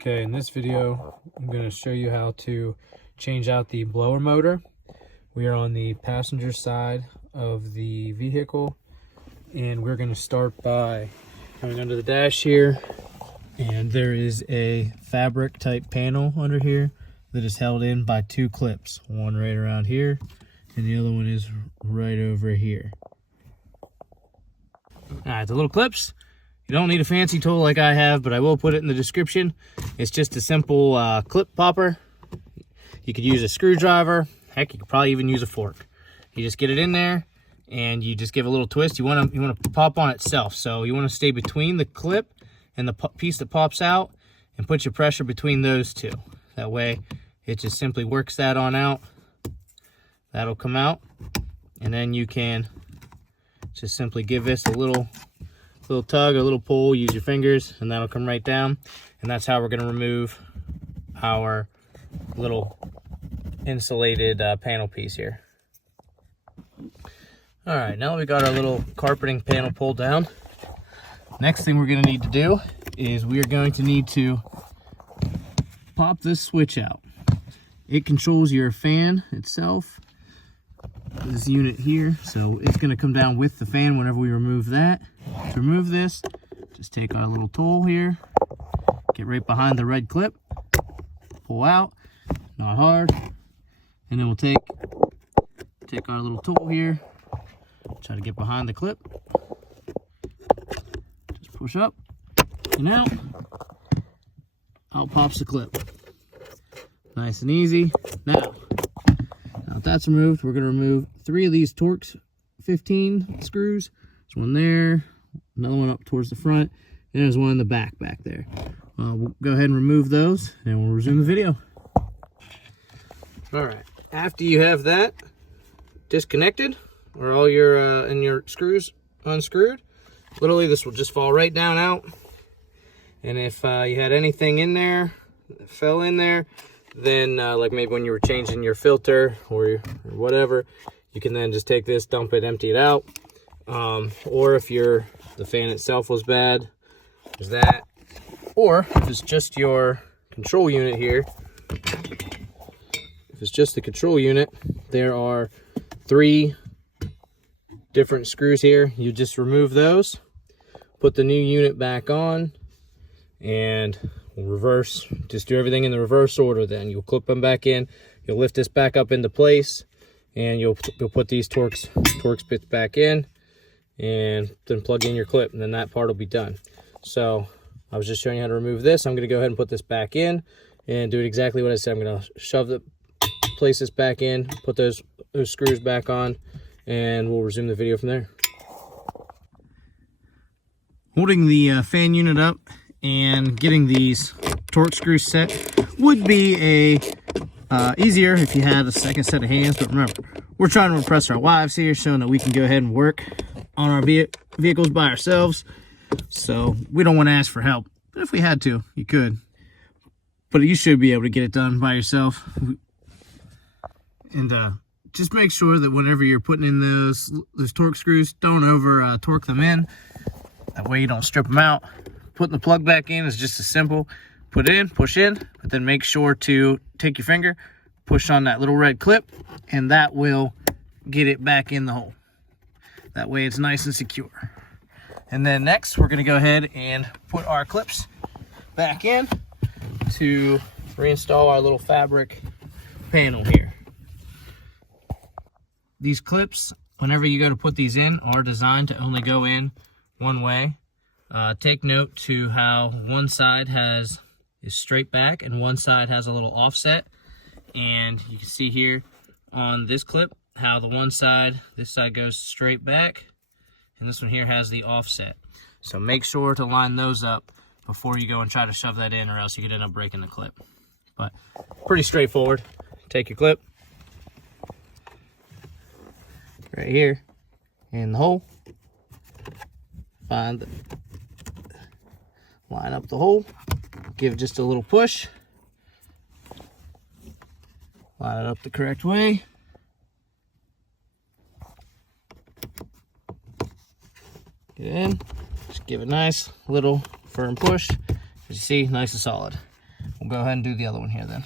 Okay, in this video, I'm going to show you how to change out the blower motor. We are on the passenger side of the vehicle, and we're going to start by coming under the dash here, and there is a fabric type panel under here that is held in by two clips, one right around here, and the other one is right over here. Alright, the little clips. You don't need a fancy tool like I have, but I will put it in the description. It's just a simple clip popper. You could use a screwdriver. Heck, you could probably even use a fork. You just get it in there and you just give a little twist. You want to pop on itself. So you want to stay between the clip and the piece that pops out and put your pressure between those two. That way it just simply works that on out. That'll come out, and then you can just simply give this a little tug, a little pull, use your fingers, and that'll come right down. And that's how we're going to remove our little insulated panel piece here. All right, now we got our little carpeting panel pulled down. Next thing we're going to need to do is we are going to need to pop this switch out. It controls your fan itself, this unit here, so it's going to come down with the fan whenever we remove that. To remove this, just take our little tool here, get right behind the red clip, pull out, not hard, and then we'll take our little tool here, try to get behind the clip, just push up and out pops the clip. Nice and easy. Now if that's removed, we're going to remove 3 of these Torx 15 screws. There's one there, another one up towards the front, and there's one in the back there. We'll go ahead and remove those, and we'll resume the video. All right, after you have that disconnected, or all your and your screws unscrewed, literally this will just fall right down out. And if you had anything in there that fell in there, then like maybe when you were changing your filter or whatever, you can then just take this, dump it, empty it out. Or if the fan itself was bad, there's that. Or if it's just your control unit here, if it's just the control unit, there are 3 different screws here. You just remove those, put the new unit back on, and reverse, just do everything in the reverse order. Then you'll clip them back in, you'll lift this back up into place, and you'll put these Torx bits back in, and then plug in your clip, and then that part will be done. So I was just showing you how to remove this. I'm going to go ahead and put this back in and do it exactly what I said. I'm going to place this back in, put those screws back on, and we'll resume the video from there. Holding the fan unit up and getting these Torx screws set would be easier if you had a second set of hands. But remember, we're trying to impress our wives here, showing that we can go ahead and work on our vehicles by ourselves. So we don't want to ask for help, but if we had to, you could. But you should be able to get it done by yourself. And just make sure that whenever you're putting in those Torx screws, don't over torque them in. That way you don't strip them out. Putting the plug back in is just as simple. Put in, push in, but then make sure to take your finger, push on that little red clip, and that will get it back in the hole. That way it's nice and secure. And then next, we're going to go ahead and put our clips back in to reinstall our little fabric panel here. These clips, whenever you go to put these in, are designed to only go in one way. Take note to how one side is straight back and one side has a little offset. And you can see here on this clip how this side goes straight back, and this one here has the offset. So make sure to line those up before you go and try to shove that in, or else you could end up breaking the clip. But pretty straightforward. Take your clip right here in the hole, line up the hole, give just a little push, line it up the correct way, get in, just give it a nice little firm push. As you see, nice and solid. We'll go ahead and do the other one here then.